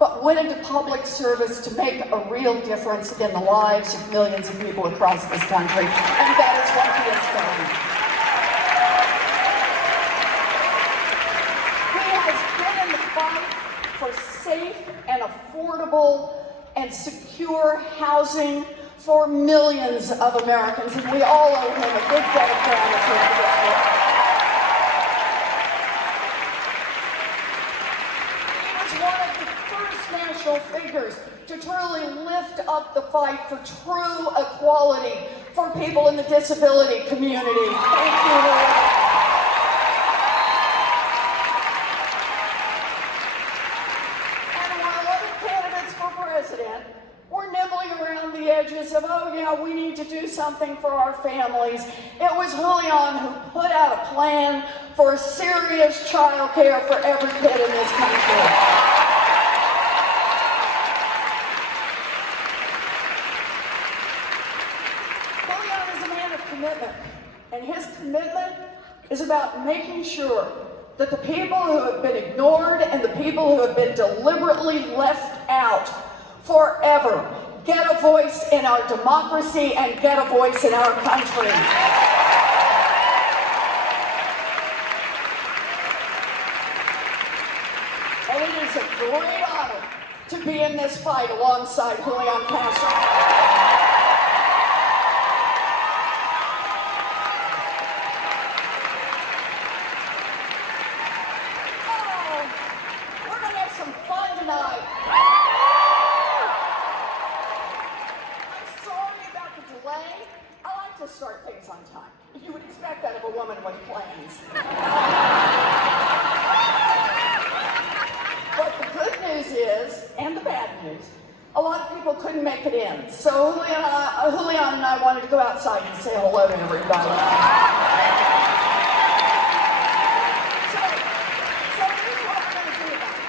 but went into public service to make a real difference in the lives of millions of people across this country. And that is what he has done. He has been in the fight for safe and affordable and secure housing for millions of Americans, and we all owe him a big debt of gratitude for this work. He was one of the first national figures to truly lift up the fight for true equality for people in the disability community. Thank you, Lord. We're nibbling around the edges of, oh yeah, we need to do something for our families. It was Julian who put out a plan for serious child care for every kid in this country. Julian is a man of commitment, and his commitment is about making sure that the people who have been ignored and the people who have been deliberately left out forever get a voice in our democracy and get a voice in our country. And it is a great honor to be in this fight alongside Julian Castro. We're going to have some fun tonight. I like to start things on time. You would expect that of a woman with plans. But the good news is, and the bad news, a lot of people couldn't make it in. So Julian and I wanted to go outside and say hello to everybody. So here's what I'm going to do about it.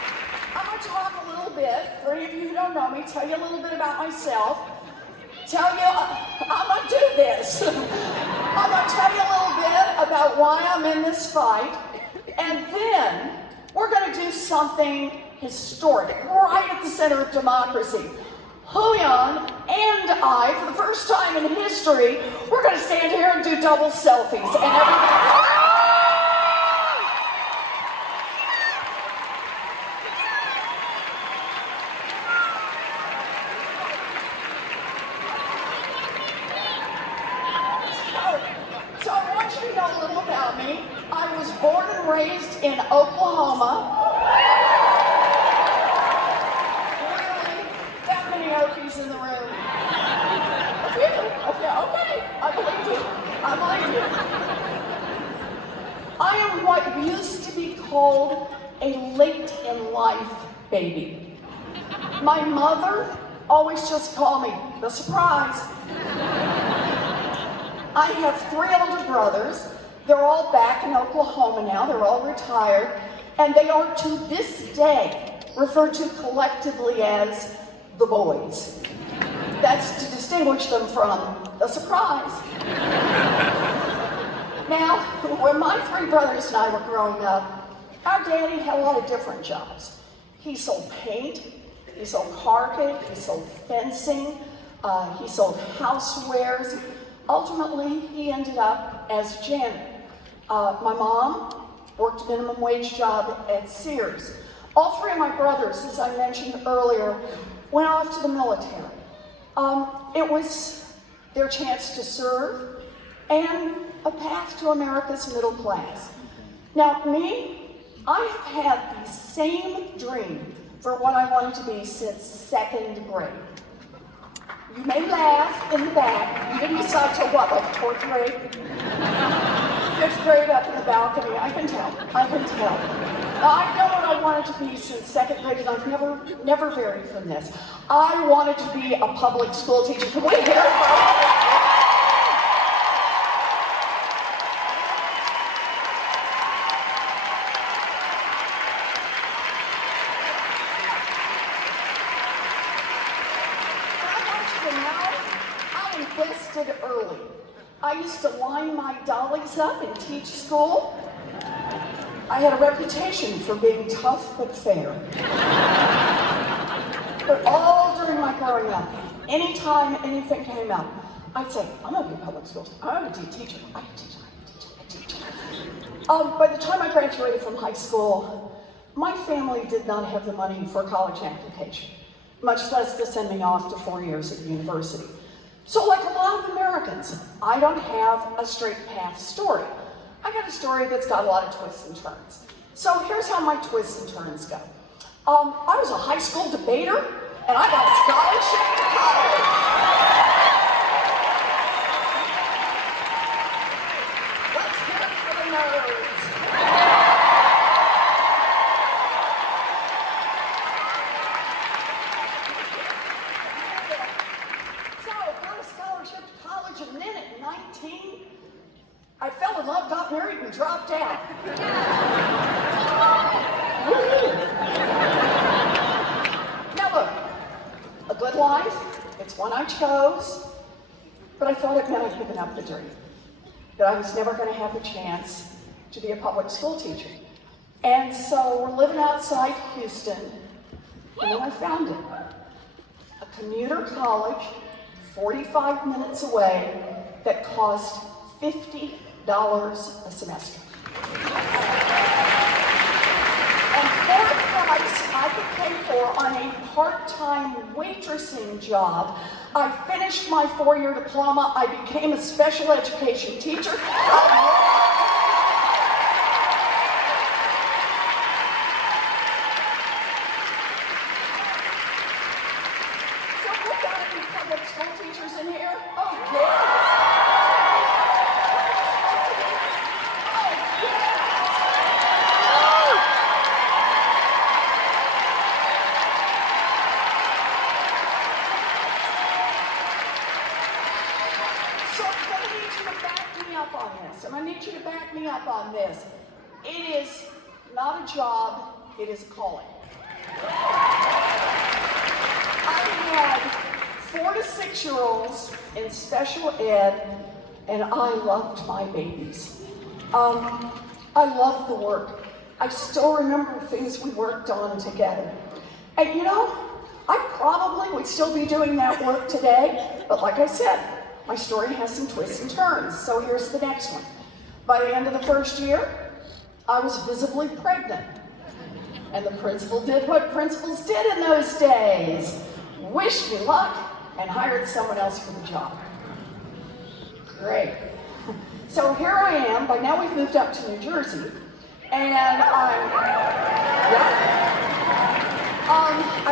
I'm going to talk a little bit, for any of you who don't know me, tell you a little bit about myself. Tell you, I'm going to do this. I'm going to tell you a little bit about why I'm in this fight, and then we're going to do something historic, right at the center of democracy. Julian and I, for the first time in history, we're going to stand here and do double selfies, and everybody... I was born and raised in Oklahoma. Really? That many Okies in the room? A few? Okay, I believe you. I am what used to be called a late in life baby. My mother always just called me the surprise. I have 3 older brothers. They're all back in Oklahoma now, they're all retired, and they are to this day referred to collectively as the boys. That's to distinguish them from the surprise. Now, when my 3 brothers and I were growing up, our daddy had a lot of different jobs. He sold paint, he sold carpet, he sold fencing, he sold housewares. Ultimately, he ended up as janitor. My mom worked a minimum wage job at Sears. All 3 of my brothers, as I mentioned earlier, went off to the military. It was their chance to serve and a path to America's middle class. Now, me, I have had the same dream for what I wanted to be since 2nd grade. You may laugh in the back. You didn't decide till what, like 4th grade? 5th grade up in the balcony. I can tell. I know what I wanted to be since 2nd grade, and I've never varied from this. I wanted to be a public school teacher. Can we hear it? Invested early. I used to line my dollies up and teach school. I had a reputation for being tough but fair. around. Anytime anything came up, I'd say, I'm gonna be a public school teacher. I'm gonna be a teacher. I can teach. By the time I graduated from high school, my family did not have the money for a college application, much less to send me off to 4 years at university. So like a lot of Americans, I don't have a straight path story. I got a story that's got a lot of twists and turns. So here's how my twists and turns go. I was a high school debater, and I got a scholarship to college. Let's hear it for the nerds. So, got a scholarship to college, and then at 19, I fell in love, got married, and dropped out. Now look, a good life, it's one I chose, but I thought it meant I'd given up the dream, that I was never going to have the chance to be a public school teacher. And so we're living outside Houston, and then I found it. A commuter college, 45 minutes away, that cost $50 a semester. And for a price I could pay for on a part-time waitressing job, I finished my 4-year diploma. I became a special education teacher. So we've got any public school teachers in here? Oh, yes. I need you to back me up on this. It is not a job, it is a calling. I had 4 to 6-year-olds in special ed, and I loved my babies. I loved the work. I still remember things we worked on together. And you know, I probably would still be doing that work today, but like I said, my story has some twists and turns, so here's the next one. By the end of the first year, I was visibly pregnant. And the principal did what principals did in those days. Wished me luck and hired someone else for the job. Great. So here I am. By now we've moved up to New Jersey. And I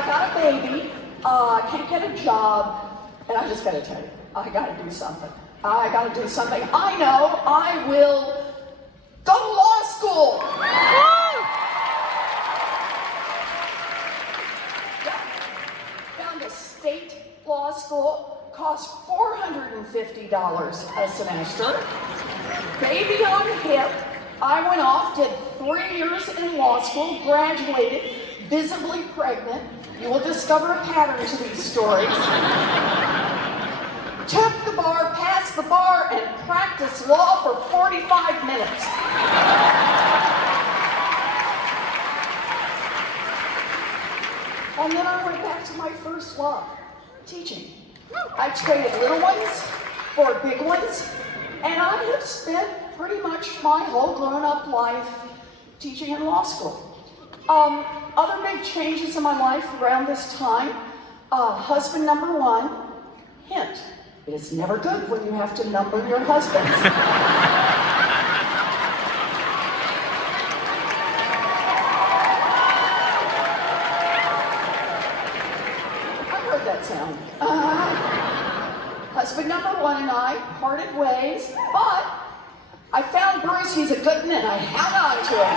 got a baby, can't get a job, and I just gotta tell you, I gotta do something. I gotta do something. I know I will go to law school. Yeah. Found a state law school, cost $450 a semester. Baby on hip. I went off, did 3 years in law school, graduated, visibly pregnant. You will discover a pattern to these stories. Took the bar, passed the bar, and practiced law for 45 minutes. And then I went back to my first love, teaching. I traded little ones for big ones, and I have spent pretty much my whole grown-up life teaching in law school. Other big changes in my life around this time, husband number 1, hint. It is never good when you have to number your husbands. I've heard that sound. Husband number 1 and I parted ways, but I found Bruce, he's a good one, and I hung on to him.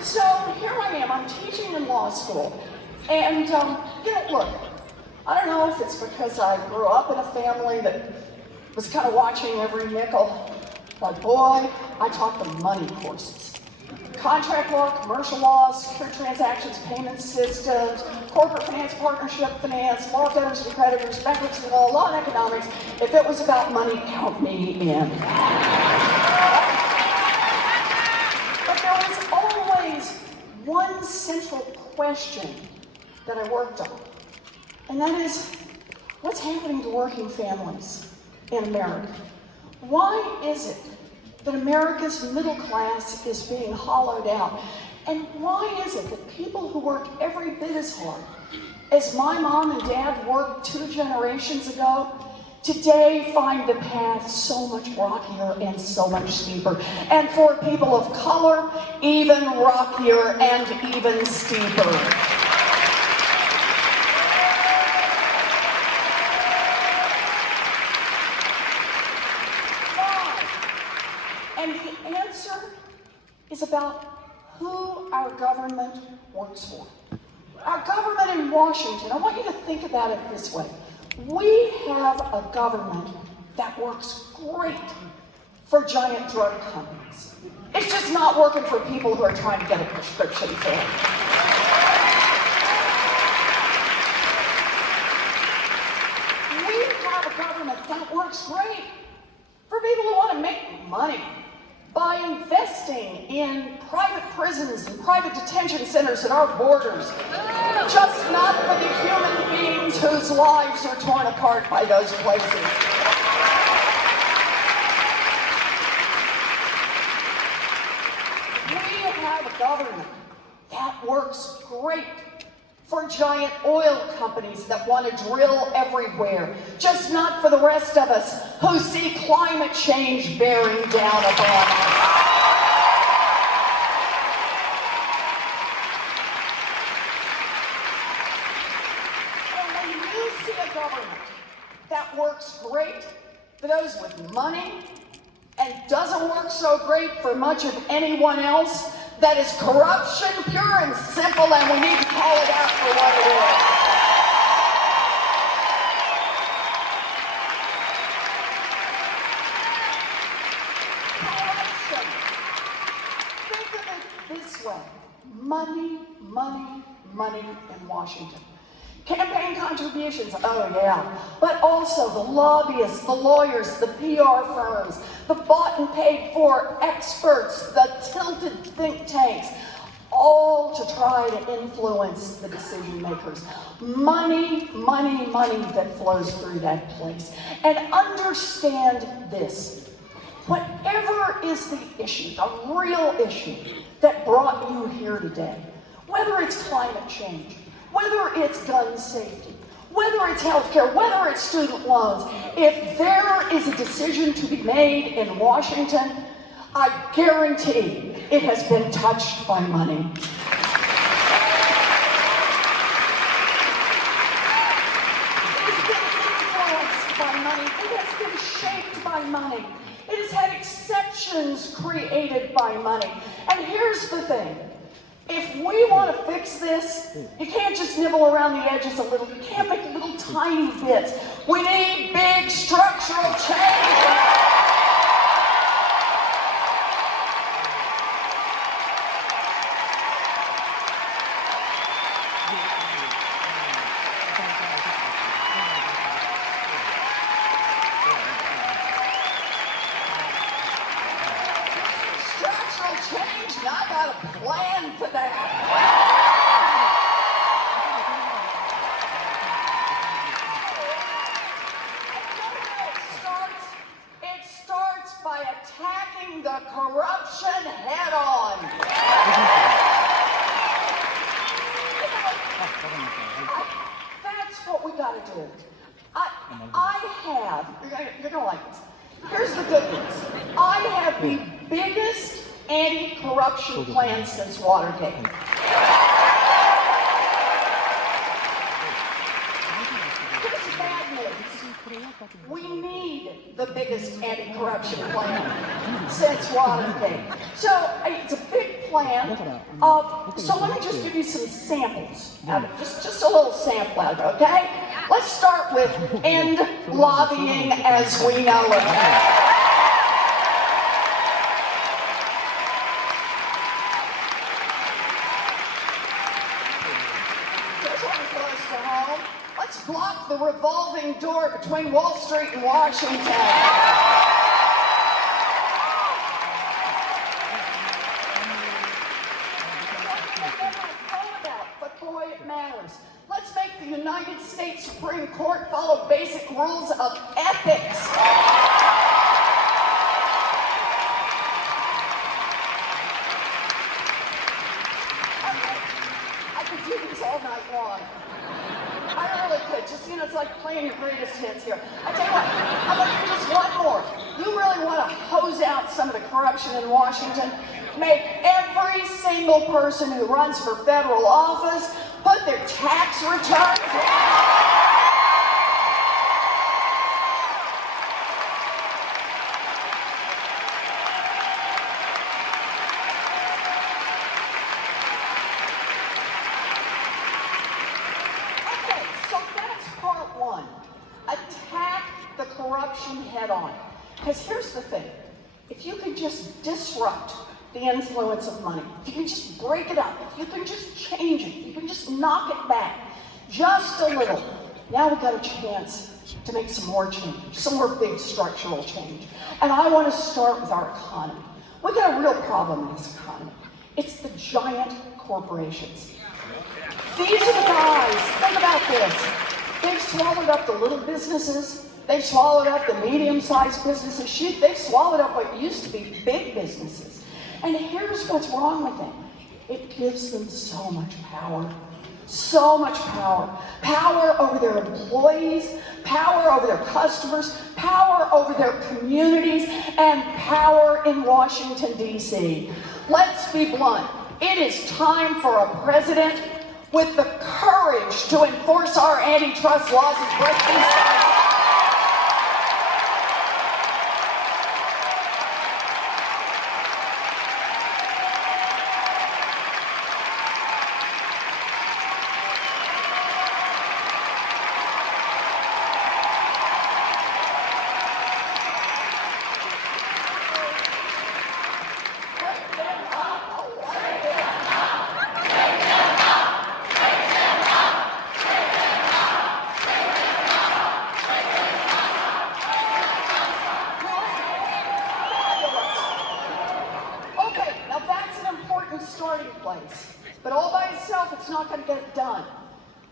So here I am, I'm teaching in law school. And, look, I don't know if it's because I grew up in a family that was kind of watching every nickel, but boy, I taught the money courses. contract law, commercial law, secure transactions, payment systems, corporate finance, partnership finance, law, debtors and creditors, bankruptcy law, law and economics. If it was about money, count me in. But there was always one central question that I worked on, and that is, what's happening to working families in America? Why is it that America's middle class is being hollowed out? And why is it that people who work every bit as hard as my mom and dad worked 2 generations ago, today find the path so much rockier and so much steeper? And for people of color, even rockier and even steeper. And the answer is about who our government works for. Our government in Washington, I want you to think about it this way. We have a government that works great for giant drug companies. It's just not working for people who are trying to get a prescription filled. We have a government that works great for people who want to make money by investing in private prisons and private detention centers at our borders, just not for the human beings whose lives are torn apart by those places. We have a government that works great for giant oil companies that want to drill everywhere, just not for the rest of us who see climate change bearing down upon us. And when you see a government that works great for those with money and doesn't work so great for much of anyone else, that is corruption, pure and simple, and we need to call it out for what it is. Corruption. Think of it this way. Money, money, money in Washington. Campaign contributions, oh yeah, but also the lobbyists, the lawyers, the PR firms, the bought and paid for experts, the tilted think tanks, all to try to influence the decision makers. Money, money, money that flows through that place. And understand this, whatever is the issue, the real issue that brought you here today, whether it's climate change, whether it's gun safety, whether it's healthcare, whether it's student loans, if there is a decision to be made in Washington, I guarantee it has been touched by money. It has been influenced by money. It has been shaped by money. It has had exceptions created by money. And here's the thing. If we want to fix this, you can't just nibble around the edges a little. You can't make little tiny bits. We need big structural change. Structural change, and I got a plan for that. It starts by attacking the corruption head on. That's what we got to do. You're going to like this. Here's the good news. I have the biggest anti-corruption plan since Watergate. Here's the bad news. We need the biggest anti-corruption plan since Watergate. So it's a big plan. So let me just give you some samples. Just a little sample out, okay? Let's start with end lobbying as we know it. the revolving door between Wall Street and Washington. But boy, it matters. Let's make the United States Supreme Court follow basic rules of ethics. I could do these all night long. I really could. Just, it's like playing your greatest hits here. I tell you what, I'm going to do just one more. You really want to hose out some of the corruption in Washington? Make every single person who runs for federal office put their tax returns in. Attack the corruption head on. Because here's the thing, if you can just disrupt the influence of money, if you can just break it up, if you can just change it, you can just knock it back just a little, now we've got a chance to make some more change, some more big structural change. And I want to start with our economy. We've got a real problem in this economy. It's the giant corporations. These are the guys, think about this. They've swallowed up the little businesses. They've swallowed up the medium-sized businesses. Shoot, they've swallowed up what used to be big businesses. And here's what's wrong with them. It gives them so much power. So much power. Power over their employees, power over their customers, power over their communities, and power in Washington, D.C. Let's be blunt. It is time for a president with the courage to enforce our antitrust laws and break these laws. Starting place. But all by itself, it's not going to get it done.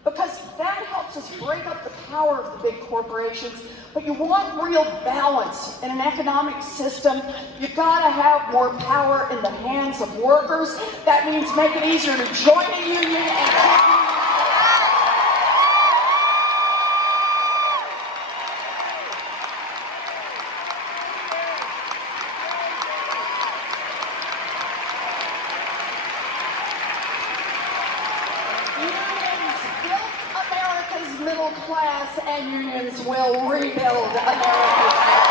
Because that helps us break up the power of the big corporations. But you want real balance in an economic system. You've got to have more power in the hands of workers. That means make it easier to join a union and middle class, and unions will rebuild America's middle.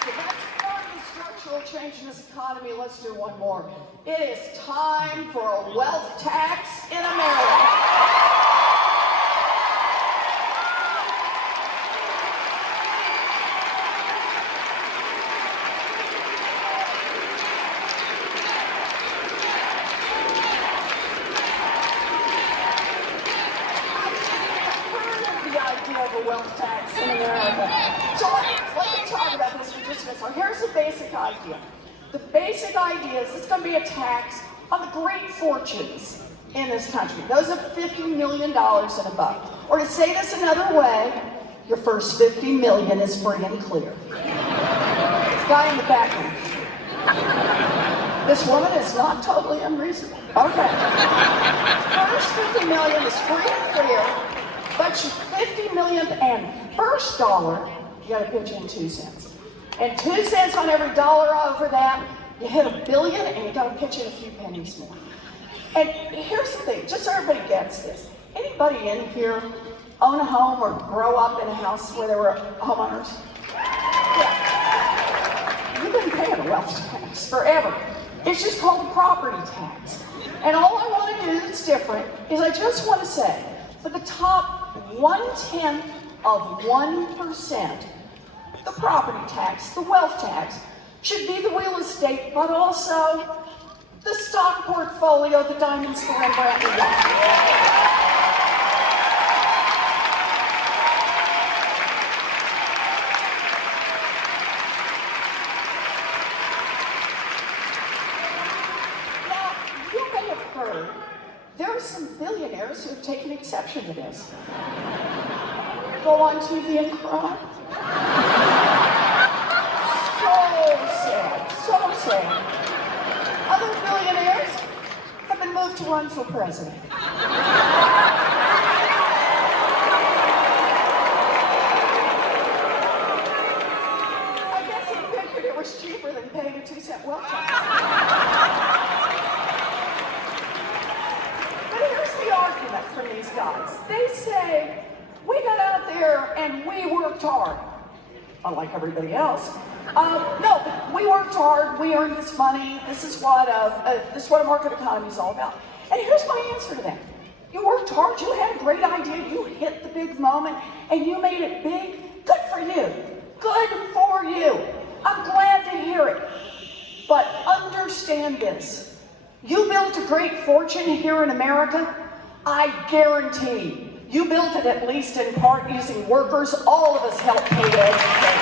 So that's part of the structural change in this economy. Let's do one more. It is time for a wealth tax in America. Wealth tax in America. So let me talk about this for just a minute. So here's the basic idea. The basic idea is it's going to be a tax on the great fortunes in this country. Those of $50 million and above. Or to say this another way, your first $50 million is free and clear. This guy in the back room. This woman is not totally unreasonable. Okay. First $50 million is free and clear. But your 50 millionth and first dollar, you got to pitch in 2 cents. And 2 cents on every dollar over that, you hit $1 billion and you got to pitch in a few pennies more. And here's the thing, just so everybody gets this. Anybody in here own a home or grow up in a house where there were homeowners? Yeah. You've been paying a wealth tax forever. It's just called a property tax. And all I want to do that's different is I just want to say, for the top 1/10 of 1%, the property tax, the wealth tax, should be the real estate, but also the stock portfolio, the diamonds, the Rembrandt, the yacht. Heard, there are some billionaires who have taken exception to this. Go on TV and cry. So sad. Other billionaires have been moved to run for president. I guess he figured it was cheaper than paying a 2-cent wealth tax. Argument from these guys. They say, we got out there and we worked hard. Unlike everybody else. No, but we worked hard, we earned this money, this is what a market economy is all about. And here's my answer to that. You worked hard, you had a great idea, you hit the big moment, and you made it big. Good for you. Good for you. I'm glad to hear it. But understand this. You built a great fortune here in America. I guarantee you built it at least in part using workers all of us helped pay to educate.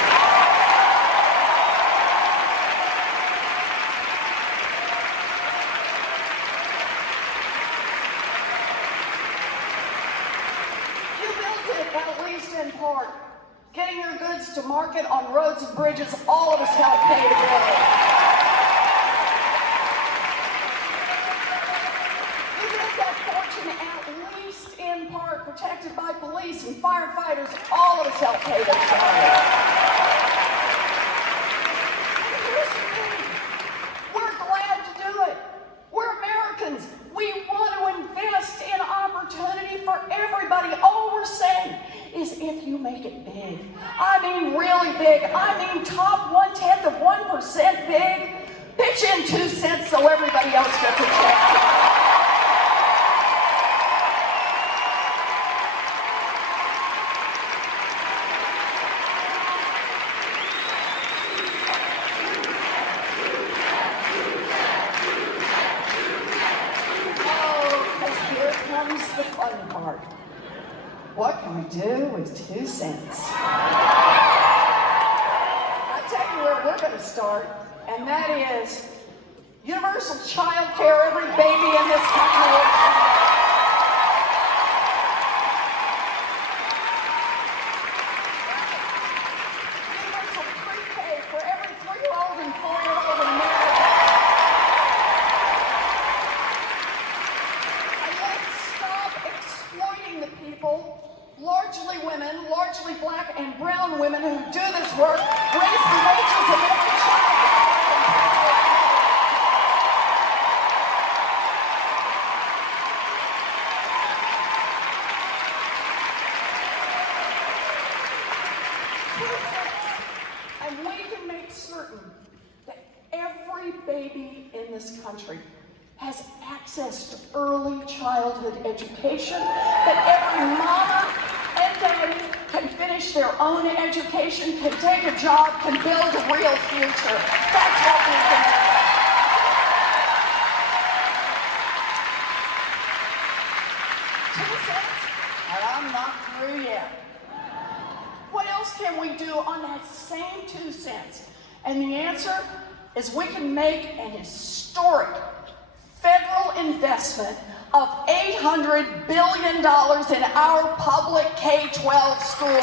You built it at least in part. Getting your goods to market on roads and bridges all of us helped pay to build. At least in part protected by police and firefighters, all of us help pay their salaries. Here's the thing. We're glad to do it. We're Americans. We want to invest in opportunity for everybody. All we're saying is if you make it big, I mean really big, I mean top 1/10 of 1% big, pitch in 2 cents so everybody else gets a check. The fun part. What can we do with 2 cents? I'll tell you where we're going to start, and that is universal child care. Every baby in this country universal pre-K for every 3-year-old and 4-year-old in America. The people, largely women, largely black and brown women who do this work, raise the wages of every child. And we can make certain that every baby in this country has access to early childhood education, that every mama and daddy can finish their own education, can take a job, can build a real future. That's what we can do. And I'm not through yet. What else can we do on that same 2 cents? And the answer is we can make an historic federal investment of $800 billion in our public K-12 schools. And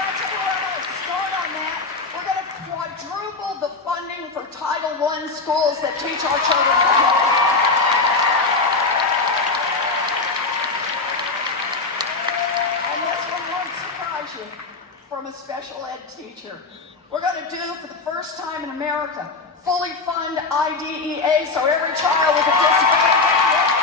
I'll tell you where I'm going to start on that. We're going to quadruple the funding for Title I schools that teach our children from home. From a special ed teacher. We're going to do, for the first time in America, fully fund IDEA so every child with a disability gets the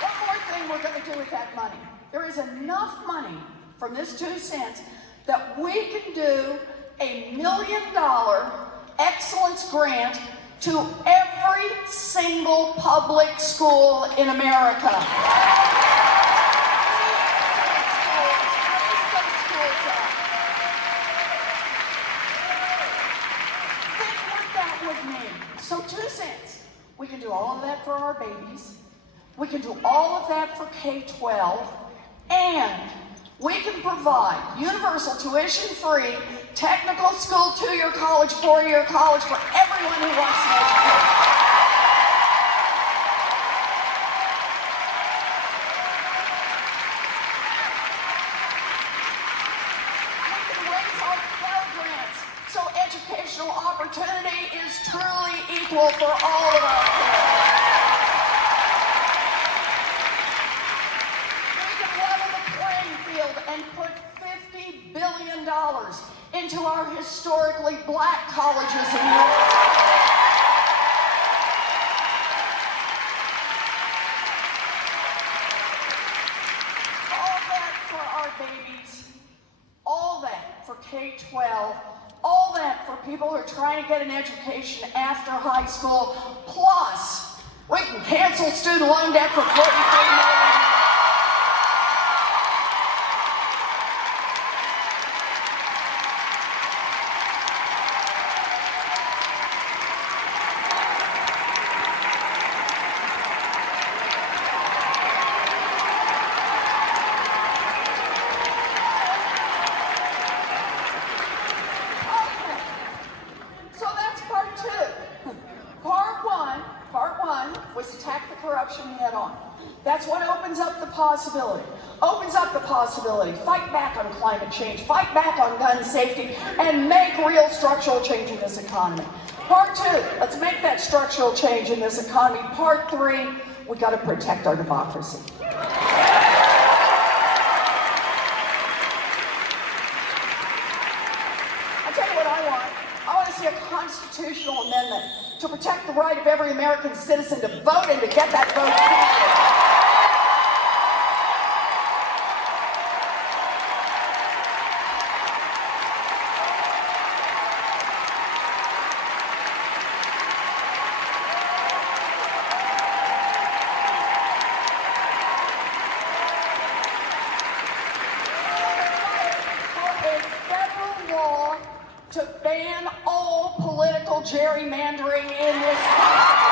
One more thing we're going to do with that money. There is enough money from this 2 cents that we can do $1 million excellence grant to every single public school in America. Think what that would mean. So 2 cents. We can do all of that for our babies. We can do all of that for K-12. And we can provide universal tuition-free technical school, 2-year college, 4-year college for everyone who wants to educate. We can raise our Pell Grants so educational opportunity is truly equal for all of our kids. And put $50 billion into our historically black colleges in New York. All that for our babies, all that for K-12, all that for people who are trying to get an education after high school, plus we can cancel student loan debt for $43 million. That's what opens up the possibility. Fight back on climate change, fight back on gun safety, and make real structural change in this economy. Part 2, let's make that structural change in this economy. Part 3, we got to protect our democracy. I'll tell you what I want. I want to see a constitutional amendment to protect the right of every American citizen to vote and to get that vote counted. To ban all political gerrymandering in this country.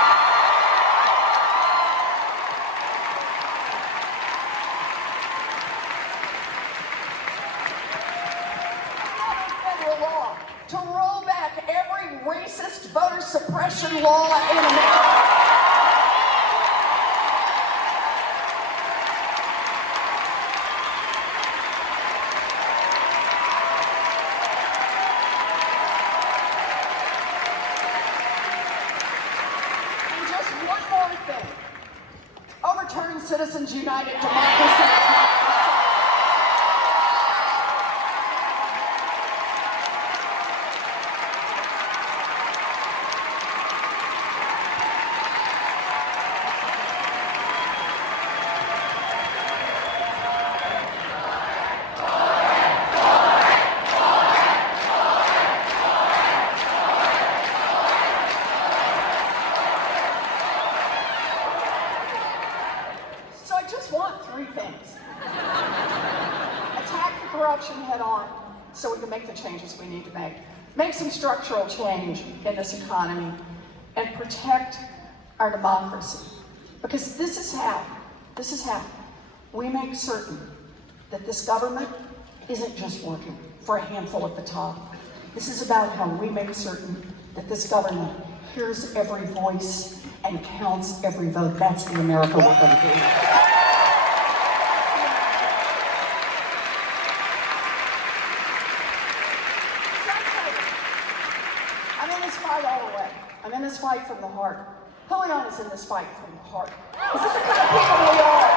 Federal law to roll back every racist voter suppression law in America. Overturn Citizens United democracy. Want 3 things. Attack the corruption head on so we can make the changes we need to make. Make some structural change in this economy and protect our democracy. Because this is how we make certain that this government isn't just working for a handful at the top. This is about how we make certain that this government hears every voice and counts every vote. That's the America we're going to be. I'm in this fight all the way. I'm in this fight from the heart. Julian is in this fight from the heart. This is the kind of people we are.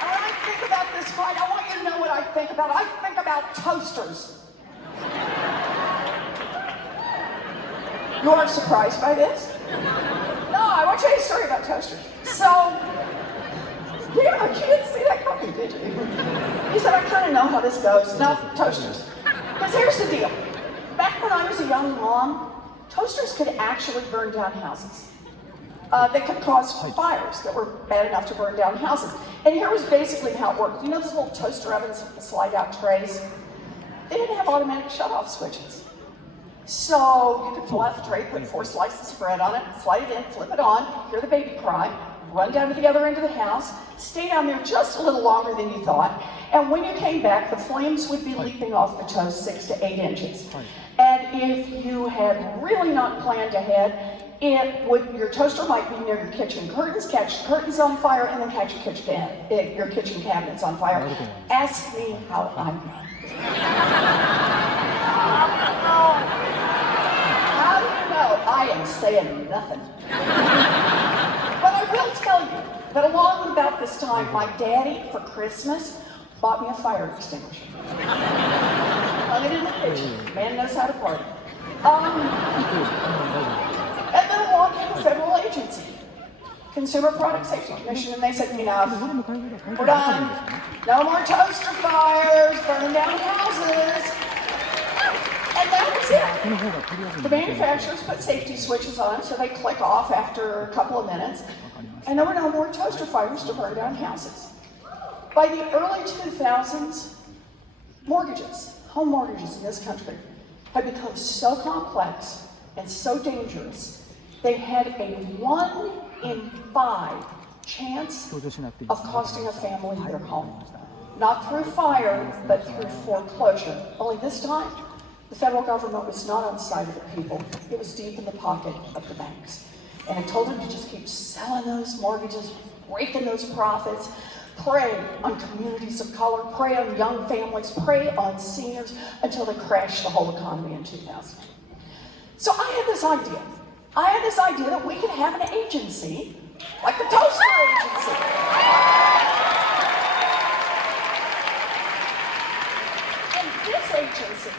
And when I think about this fight, I want you to know what I think about. I think about toasters. You aren't surprised by this? No, I want to tell you a story about toasters. So, yeah, you didn't see that coming, did you? He said, I kind of know how this goes. No, toasters. Because here's the deal. Back when I was a young mom, toasters could actually burn down houses. They could cause fires that were bad enough to burn down houses. And here was basically how it worked. You know those little toaster ovens with the slide-out trays? They didn't have automatic shut-off switches. So you could pull out the tray, put 4 slices of bread on it, slide it in, flip it on, hear the baby cry, run down to the other end of the house, stay down there just a little longer than you thought, and when you came back, the flames would be leaping off the toast 6 to 8 inches. And if you had really not planned ahead, your toaster might be near your kitchen curtains, catch the curtains on fire, and then catch your kitchen cabinets on fire. Ask me how I know. How do you know? I am saying nothing. But I will tell you that along about this time, my daddy, for Christmas, bought me a fire extinguisher. Hung it in the kitchen. Man knows how to party. And then along came a federal agency, Consumer Product Safety Commission, and they said, enough, we're done. No more toaster fires, burning down houses. And that was it. The manufacturers put safety switches on so they click off after a couple of minutes, and there were no more toaster fires to burn down houses. By the early 2000s, mortgages, home mortgages in this country, had become so complex and so dangerous, they had a 1 in 5 chance of costing a family their home. Not through fire, but through foreclosure. Only this time, the federal government was not on the side of the people. It was deep in the pocket of the banks. And it told them to just keep selling those mortgages, raking those profits, prey on communities of color, prey on young families, prey on seniors, until they crashed the whole economy in 2000. So I had this idea. That we could have an agency, like the Toaster Agency. And this agency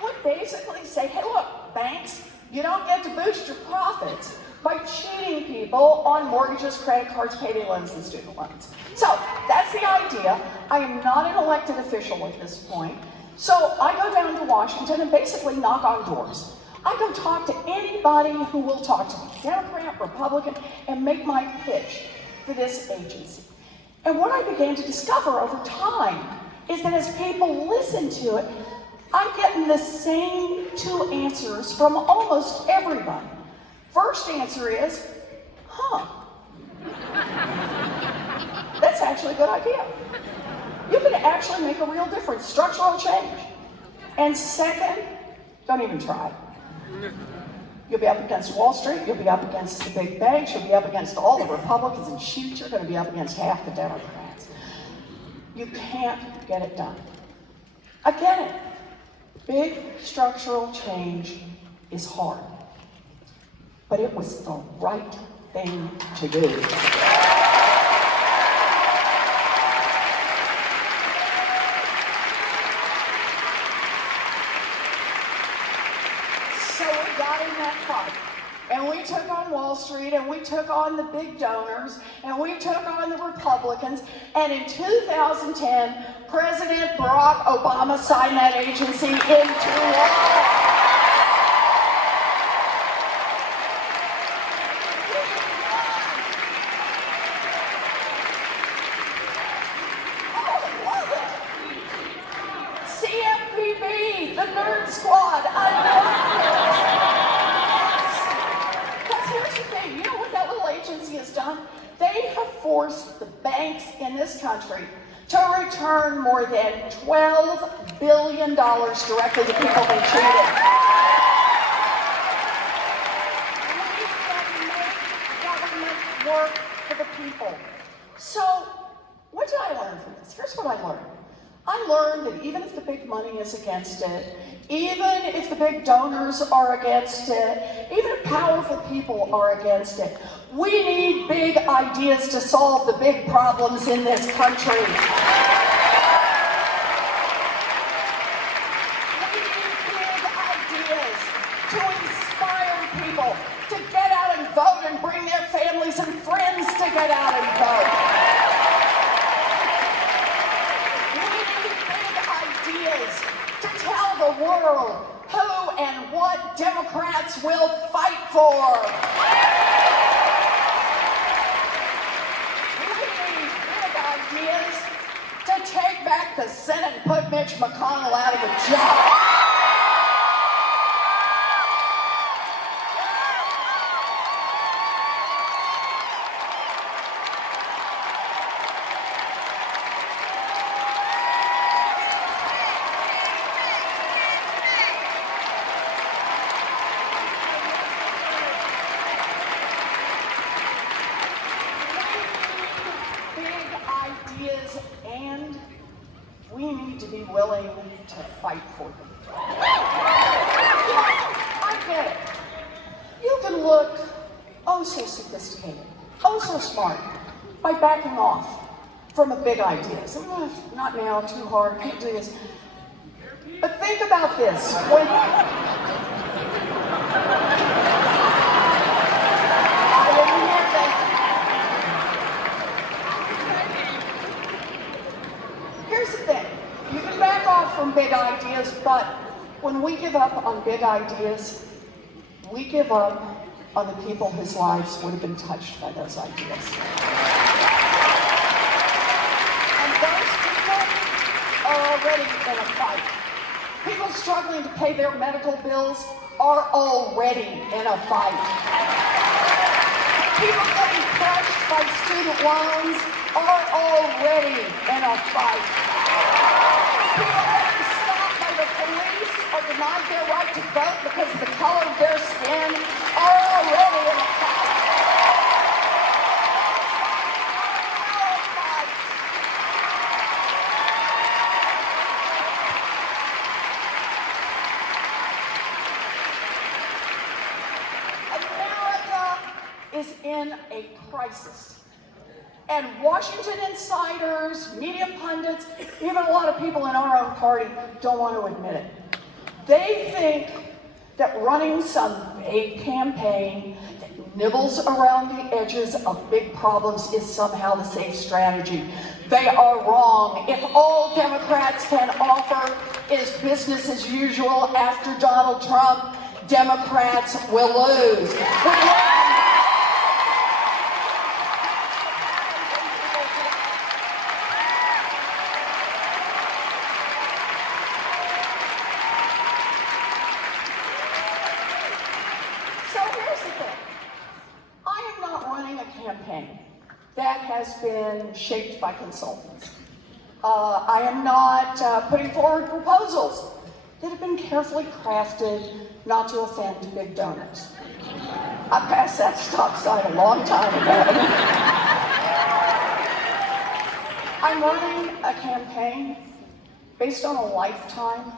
would basically say, hey look, banks, you don't get to boost your profits by cheating people on mortgages, credit cards, payday loans, and student loans. So that's the idea. I am not an elected official at this point. So I go down to Washington and basically knock on doors. I go talk to anybody who will talk to me, Democrat, Republican, and make my pitch for this agency. And what I began to discover over time is that as people listen to it, I'm getting the same 2 answers from almost everybody. First answer is, that's actually a good idea. You can actually make a real difference, structural change. And second, don't even try. You'll be up against Wall Street, you'll be up against the big banks, you'll be up against all the Republicans, and shoot, you're going to be up against half the Democrats. You can't get it done. I get it. Big structural change is hard. But it was the right thing to do. So we got in that fight, and we took on Wall Street, and we took on the big donors, and we took on the Republicans, and in 2010, President Barack Obama signed that agency into law. CFPB, the Nerd Squad, I love it. Because here's the thing, you know what that little agency has done? They have forced the banks in this country to return more than $12 billion directly to people they cheated. We can make government work for the people. So, what did I learn from this? Here's what I learned. I learned that even if the big money is against it, even if the big donors are against it, even if powerful people are against it, we need big ideas to solve the big problems in this country. We need big ideas to inspire people to get out and vote and bring their families and friends to get out and vote. To tell the world, who and what Democrats will fight for. We need big ideas to take back the Senate and put Mitch McConnell out of a job. And we need to be willing to fight for them. I get it. You can look oh so sophisticated, oh so smart, by backing off from a big ideas. Not now, too hard, can't do this. But think about this. Here's the thing, you can back off from big ideas, but when we give up on big ideas, we give up on the people whose lives would have been touched by those ideas. And those people are already in a fight. People struggling to pay their medical bills are already in a fight. People getting crushed by student loans are already in a fight. People getting stopped by the police or denied their right to vote because of the color of their skin are already in a fight. America is in a crisis. And Washington insiders, media pundits, even a lot of people in our own party don't want to admit it. They think that running some vague campaign that nibbles around the edges of big problems is somehow the safe strategy. They are wrong. If all Democrats can offer is business as usual after Donald Trump, Democrats will lose. Campaign that has been shaped by consultants. I am not putting forward proposals that have been carefully crafted not to offend big donors. I passed that stop sign a long time ago. I'm running a campaign based on a lifetime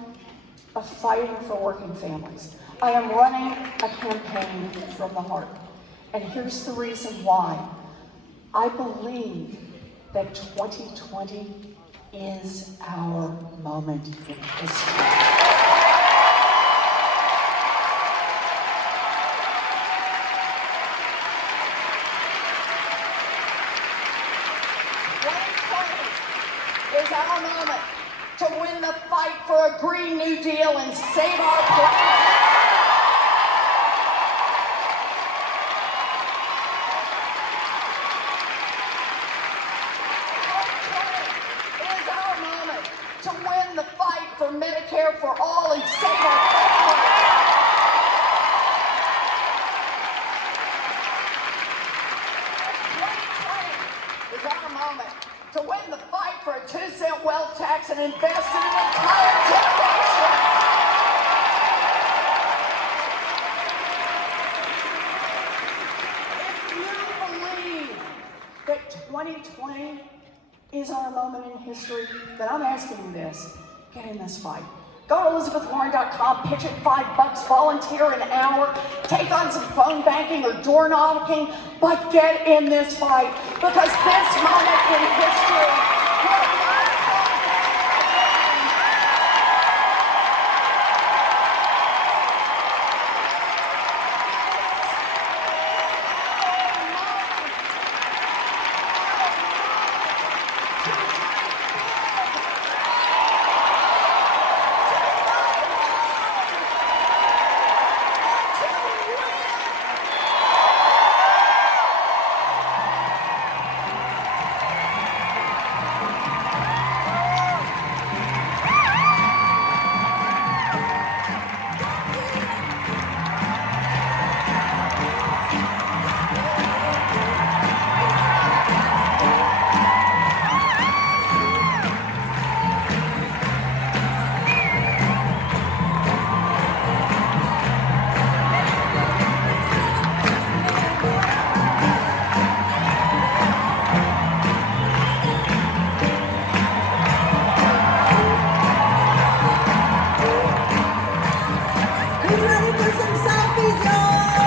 of fighting for working families. I am running a campaign from the heart. And here's the reason why. I believe that 2020 is our moment in history. Is our moment to win the fight for a Green New Deal and save our planet. To win the fight for Medicare for all and save our family. Is our moment to win the fight for a 2-cent wealth tax and invest in an entire generation. If you believe that 2020 is our moment in history, then I'm asking you this. Get in this fight. Go to ElizabethWarren.com, pitch it $5, volunteer an hour, take on some phone banking or door knocking, but get in this fight because this moment in history will not come back again. for some selfies, y'all.